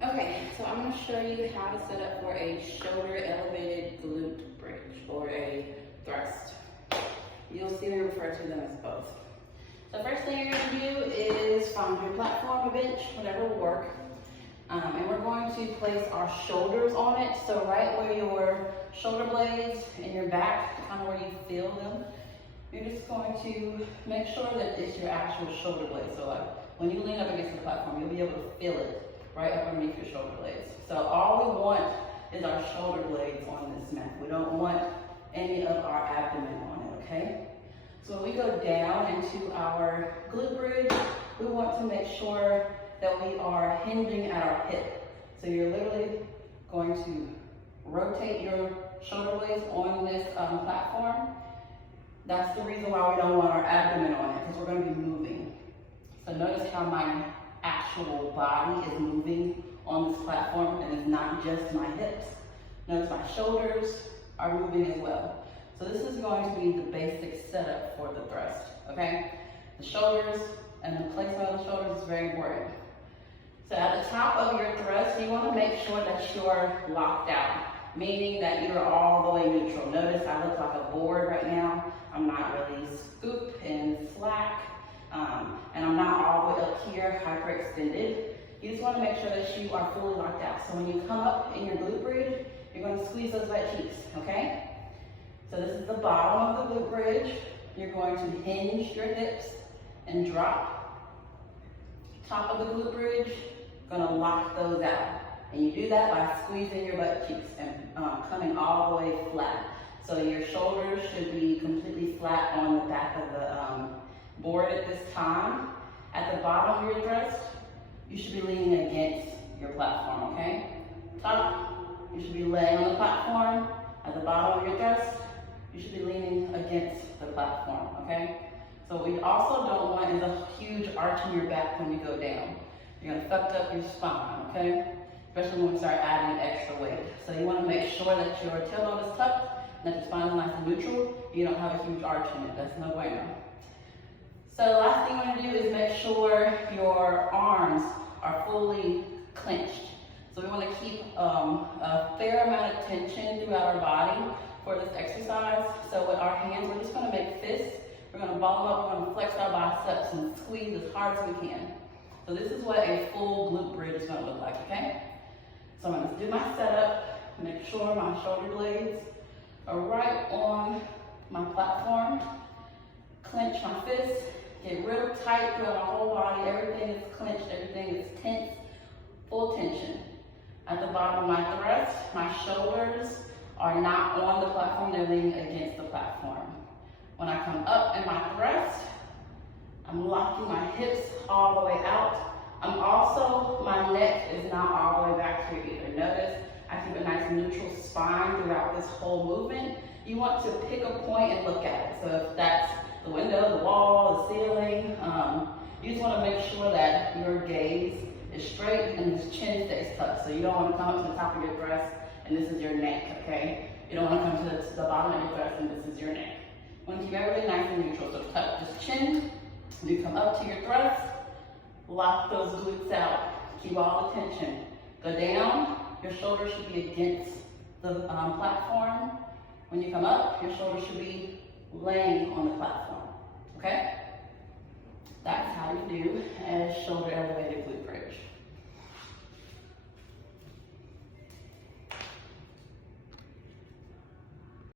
Okay, so I'm going to show you how to set up for a shoulder elevated glute bridge or a thrust. You'll see me refer to them as both. The first thing you're going to do is find your platform, a bench, whatever will work. And we're going to place our shoulders on it. So right where your shoulder blades and your back, kind of where you feel them, you're just going to make sure that it's your actual shoulder blades. So like when you lean up against the platform, you'll be able to feel it right up underneath your shoulder blades. So all we want is our shoulder blades on this mat. We don't want any of our abdomen on it, okay? So when we go down into our glute bridge, we want to make sure that we are hinging at our hip. So you're literally going to rotate your shoulder blades on this platform. That's the reason why we don't want our abdomen on it, because we're going to be moving. So notice how my actual body is moving on this platform, and it's not just my hips. Notice my shoulders are moving as well. So this is going to be the basic setup for the thrust, okay? The shoulders and the placement of the shoulders is very important. So at the top of your thrust, you want to make sure that you're locked out, meaning that you're all the way neutral. Notice I look like a board right now. I'm not really scoop and slack, and I'm not all the way up here, hyperextended. You just want to make sure that you are fully locked out. So when you come up in your glute bridge, you're going to squeeze those butt cheeks, okay? So this is the bottom of the glute bridge. You're going to hinge your hips and drop. Top of the glute bridge, going to lock those out. And you do that by squeezing your butt cheeks and coming all the way flat. So your shoulders should be completely flat on the back of the board at this time. At the bottom of your thrust, you should be leaning against your platform, okay? Top, you should be laying on the platform. At the bottom of your thrust, you should be leaning against the platform, okay? So what we also don't want is a huge arch in your back when you go down. You're gonna fuck up your spine, okay? Especially when we start adding extra weight. So you wanna make sure that your tailbone is tucked and that the spine is nice and neutral. You don't have a huge arch in it, that's no bueno. So the last thing you wanna do is make sure your arms are fully clenched. So we wanna keep a fair amount of tension throughout our body for this exercise. So with our hands, we're just gonna make fists. We're gonna ball them up, we're gonna flex our biceps and squeeze as hard as we can. So this is what a full glute bridge is gonna look like, okay? So I'm gonna do my setup, make sure my shoulder blades are right on my platform, clench my fists, get real tight throughout the whole body. Everything is clenched, everything is tense, full tension. At the bottom of my thrust, my shoulders are not on the platform, they're leaning against the platform. When I come up in my thrust, I'm locking my hips all the way out. My neck is not all the way back here either. Notice I keep a nice neutral spine throughout this whole movement. You want to pick a point and look at it. So if that's the window, the wall, the ceiling, you just want to make sure that your gaze is straight and this chin stays tucked. So you don't want to come up to the top of your thrust and this is your neck, okay? You don't want to come to the bottom of your thrust and this is your neck. You want to keep everything nice and neutral. So tuck this chin. When you come up to your thrust, lock those glutes out. Keep all the tension. Go down, your shoulders should be against the platform. When you come up, your shoulders should be laying on the platform, okay? That's how you do